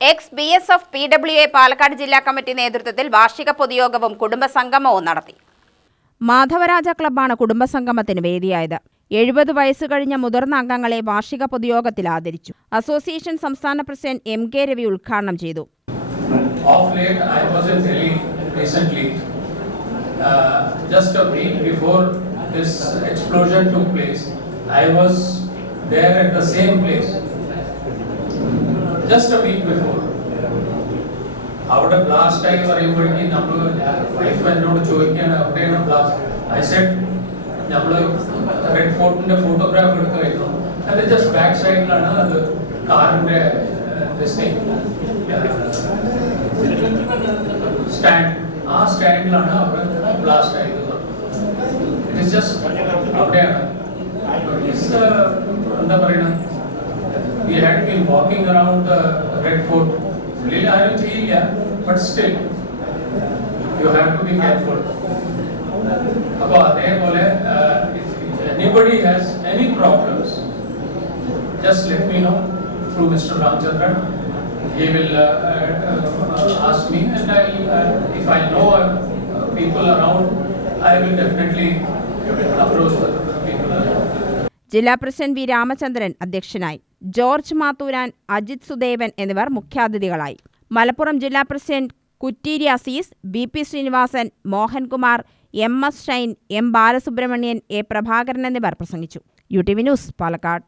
Ex B S F P W A Palakkad ജില്ലാ committee നേതൃത്വത്തിൽ വാർഷിക പൊതുയോഗവും കുടുംബസംഗമവും നടത്തി മാധവരാജ ക്ലബ്ബാണ് കുടുംബസംഗമത്തിന് വേദിയായത് എഴുപത് വയസ്സ് കഴിഞ്ഞ മുതിർന്ന അംഗങ്ങളെ വാർഷിക പൊതുയോഗത്തിൽ ആദരിച്ചു അസോസിയേഷൻ സംസ്ഥാന പ്രസിഡന്റ് എം കെ രവി ഉദ്ഘാടനം ചെയ്തു. Uh, just a week before this explosion took place, I was there at the same place. Just a before. അവിടെ ബ്ലാസ്റ്റ് ആയി പറയുമ്പോഴേക്കും നമ്മൾ വൈഫ് എന്നോട് ചോദിക്കുകയാണ് അവിടെയാണ് ബ്ലാസ്റ്റ് ഐ സെഡ് നമ്മൾ റെഡ് ഫോർട്ടിന്റെ ഫോട്ടോഗ്രാഫ് എടുക്കുകയായിരുന്നു. അത് ജസ്റ്റ് ബാക്ക് സൈഡിലാണ് അത് കാറിന്റെ സ്റ്റാൻഡ് ആ സ്റ്റാൻഡിലാണ് അവിടെ ബ്ലാസ്റ്റ് ആയത്. ഇറ്റ് ജസ്റ്റ് അവിടെയാണ്. എന്താ പറയണ we had been walking around the Red Fort. But still, you have to be careful. Uh, if anybody has any problems, just let me know through Mr. Ramchandran. He will uh, uh, ask me and I'll, uh, if I know uh, people around, I will definitely approach them. ജില്ലാ president V Ramachandran അധ്യക്ഷനായി. George Mathooran Ajith Sudevan എന്നിവർ മുഖ്യാതിഥികളായി. മലപ്പുറം ജില്ലാ president Kutteeri Azeez B P Sreenivasan Mohankumar M S Shine M Balasubramanian A Prabhakaran എന്നിവർ പ്രസംഗിച്ചു. U T V news Palakkad.